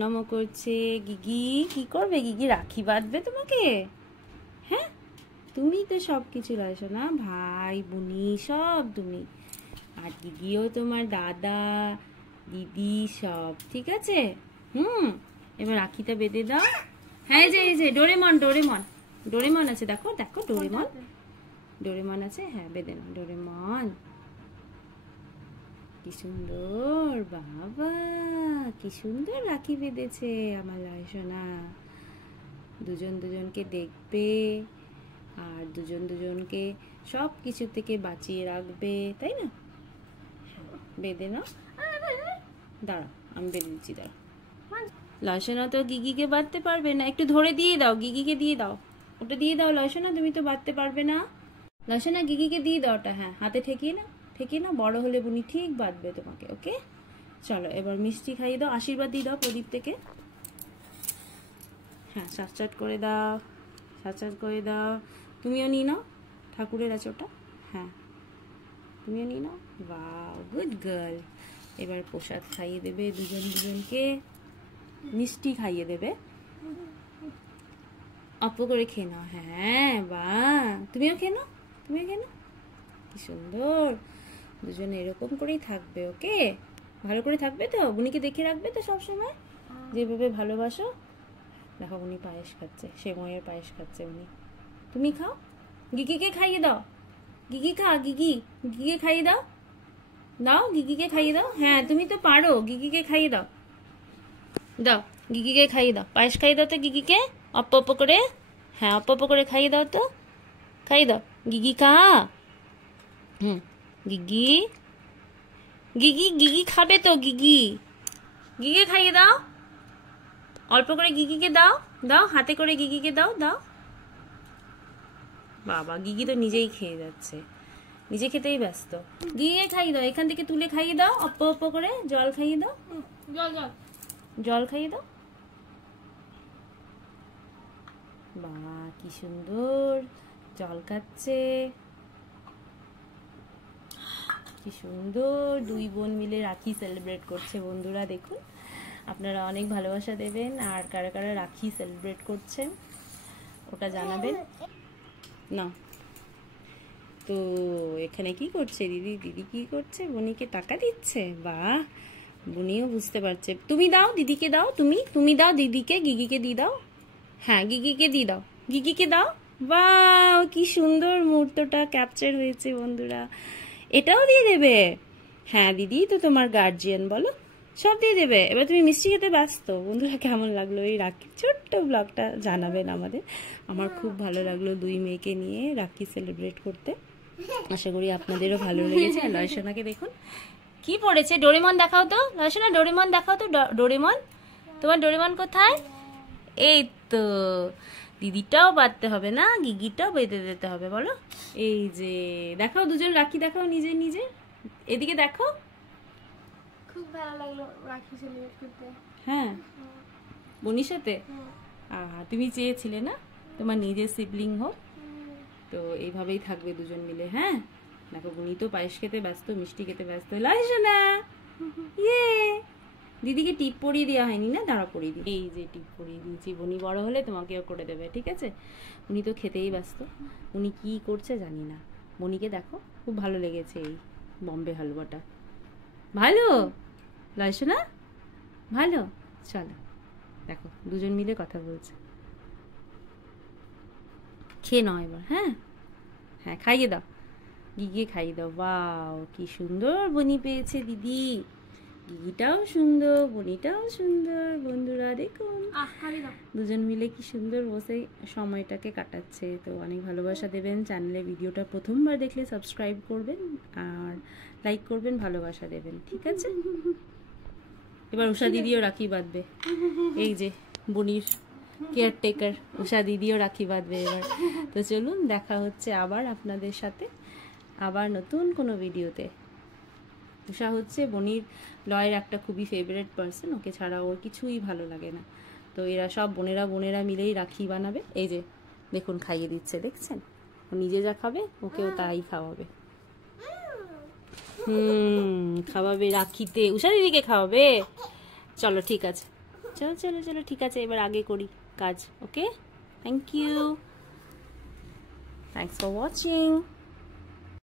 নমো করছে। গিগি কি করবে? গিগি রাখি বাঁধবে তোমাকে? হ্যাঁ, তুমি তো সব কিছু রয়েছো না, ভাই বুনি সব তুমি, আর গিগিও তোমার দাদা দিদি সব, ঠিক আছে? এবার রাখিটা বেঁধে দাও। হ্যাঁ, এই যে ডোরেমন ডোরেমন ডোরেমন আছে, দেখো দেখো ডোরেমন ডোরেমন আছে। হ্যাঁ, বেঁধে নাও ডোরেমন। কি সুন্দর, বাবা কি সুন্দর রাখি বেঁধেছে আমার লাইসোনা। দুজন দুজনকে দেখবে আর দুজন দুজনকে সব কিছু থেকে বাঁচিয়ে রাখবে, তাই না? বেঁধে নাও। দাঁড়াও, আমি বেঁধে দিচ্ছি, দাঁড়াও। লাইসোনা তো গিগিকে বাঁধতে পারবে না, একটু ধরে দিয়ে দাও, গিগিকে দিয়ে দাও, ওটা দিয়ে দাও লাইসোনা, তুমি তো বাঁধতে পারবে না। লাইসোনা গিগিকে দিয়ে দাও ওটা, হ্যাঁ হাতে ঠেকিয়ে না, ঠেকিয়ে না, বড় হলে বুনি ঠিক বাঁধবে তোমাকে। ওকে, চলো এবার মিষ্টি খাইয়ে দাও, আশীর্বাদ দিয়ে দাও প্রদীপ থেকে। হ্যাঁ, সাতচাট করে দাও, সাতচাট করে দাও। তুমিও নিয়ে নাও, ঠাকুরের আছে ওটা। হ্যাঁ, তুমিও নিয়ে নাও। Wow, good girl. এবার প্রসাদ খাইয়ে দেবে দুজন দুজনকে, মিষ্টি খাইয়ে দেবে, অল্প করে খেয়ে নাও। হ্যাঁ, বাহ, তুমিও খেয়ে নাও, তুমিও খেয়ে নাও। কি সুন্দর, দুজনে এরকম করেই থাকবে। ওকে, ভালো করে থাকবে তো? বুনিকে দেখে রাখবে তো সবসময়, যেভাবে ভালোবাসো। দেখো উনি পায়েস খাচ্ছে, সেময়ের পায়েস খাচ্ছে উনি। তুমি খাও, গিগিকে খাইয়ে দাও। গিগি খা, গিগি গিগিকে খাইয়ে দাও, দাও গিগিকে খাইয়ে দাও। হ্যাঁ, তুমি তো পারো, গিগিকে খাইয়ে দাও, দাও গিগিকে খাইয়ে দাও, পায়েস খাইয়ে দাও তো গিগিকে, অপ্প অপ্প করে। হ্যাঁ, অপ্প অপ্প করে খাইয়ে দাও তো, খাইয়ে দাও। গিগি খা। গিগি গিগি গিগি খাবে তো, গিগি গিগিকে খাইয়ে দাও, অল্প করে গিগিকে দাও, দাও হাতে করে গিগিকে দাও, দাও। বাবা, গিগি তো নিজেই খেয়ে যাচ্ছে, নিজে খেতেই ব্যস্ত। গিগিকে খাইয়ে দাও, এখান থেকে তুলে খাইয়ে দাও, অপ্প অপ্প করে। জল খাইয়ে দাও, জল জল জল খাইয়ে দাও। বাবা কি সুন্দর জল খাচ্ছে, কি সুন্দর। দুই বোন মিলে রাখি সেলিব্রেট করছে বন্ধুরা, দেখুন। আপনারা অনেক ভালোবাসা দেবেন, আর কারা কারা রাখি সেলিব্রেট করছেন ওটা জানাবেন না। তো এখানে কি করছে দিদি? দিদি কি করছে? বুনিকে টাকা দিচ্ছে। বাহ, বুনিও বুঝতে পারছে। তুমি দাও, দিদিকে দাও, তুমি দাও দিদিকে, গিগিকে দিয়ে দাও। হ্যাঁ, গিগিকে দিয়ে দাও, গিগিকে দাও। বাহ, কি সুন্দর মুহূর্তটা ক্যাপচার হয়েছে বন্ধুরা। এটাও দিয়ে দেবে? হ্যাঁ, দিদি তো তোমার গার্জিয়ান, বলো, সব দিয়ে দেবে। এবার তুমি মিষ্টি খেতে ব্যস্ত। বন্ধুরা, কেমন লাগলো এই রাখি ছোট্ট ব্লগটা জানাবেন আমাদের। আমার খুব ভালো লাগলো দুই মেয়েকে নিয়ে রাখি সেলিব্রেট করতে। আশা করি আপনাদেরও ভালো লেগেছে। আর লয়সোনাকে দেখুন কি পড়েছে, ডোরেমন দেখাও তো লয়সোনা, ডোরেমন দেখাও তো, ডোরেমন, তোমার ডোরেমন কোথায়? এই তো, দিদিটাও বাঁধতে হবে না, গিগিটাও বেঁধে দিতে হবে, বলো। এই যে দেখাও, দুজন রাখি দেখাও নিজে নিজে, এদিকে দেখো। খুব ভালো লাগলো রাখি সেলিব্রেট করতে। হ্যাঁ, বনির সাথে। তুমি চেয়েছিলে না তোমার নিজের সিবলিং হোক, তো এইভাবেই থাকবে দুজন মিলে। হ্যাঁ, দেখো বুনি তো পায়েস খেতে ব্যস্ত, মিষ্টি খেতে ব্যস্ত। লাইসোনা, ইয়ে, দিদিকে টিপ পরিয়ে দেওয়া হয়নি না, দাঁড়া পরিয়ে দিই। এই যে টিপ পরিয়ে দিয়েছি, বুনি বড় হলে তোমাকেও করে দেবে, ঠিক আছে? উনি তো খেতেই ব্যস্ত, উনি কি করছে জানি না। বুনিকে দেখো, খুব ভালো লেগেছে এই বম্বে হালুয়াটা। ভালো লাইসোনা, ভালো। চলো দেখো, দুজন মিলে কথা বলছে। খেয়ে নাও এবার। হ্যাঁ হ্যাঁ, খাইয়ে দাও, গিগিকে খাইয়ে দাও। বাও, কি সুন্দর বনি পেয়েছে দিদি। গিগিটাও সুন্দর, বনিটাও সুন্দর। বন্ধুরা দেখুন, দুজন মিলে কি সুন্দর বসে সময়টাকে কাটাচ্ছে। তো অনেক ভালোবাসা দেবেন। চ্যানেলে ভিডিওটা প্রথমবার দেখলে সাবস্ক্রাইব করবেন আর লাইক করবেন, ভালোবাসা দেবেন, ঠিক আছে? এবার উষা দিদিও রাখি বাঁধবে। এই যে বনির কেয়ারটেকার উষা দিদিও রাখি বাঁধবে এবার। তো চলুন, দেখা হচ্ছে আবার আপনাদের সাথে, আবার নতুন কোনো ভিডিওতে। উষা হচ্ছে বনির লয়ের একটা খুবই ফেভারিট পার্সন, ওকে ছাড়া ওর কিছুই ভালো লাগে না। তো এরা সব বোনেরা মিলেই রাখি বানাবে। এই যে দেখুন, খাইয়ে দিচ্ছে, দেখছেন? ও নিজে যা খাবে ওকেও তাই খাওয়াবে। খাওয়াবে রাখিতে, উষা দিদিকে খাওয়াবে। চলো ঠিক আছে। চলো চলো চলো, ঠিক আছে, এবার আগে করি কাজ। Okay, thank you, thanks for watching.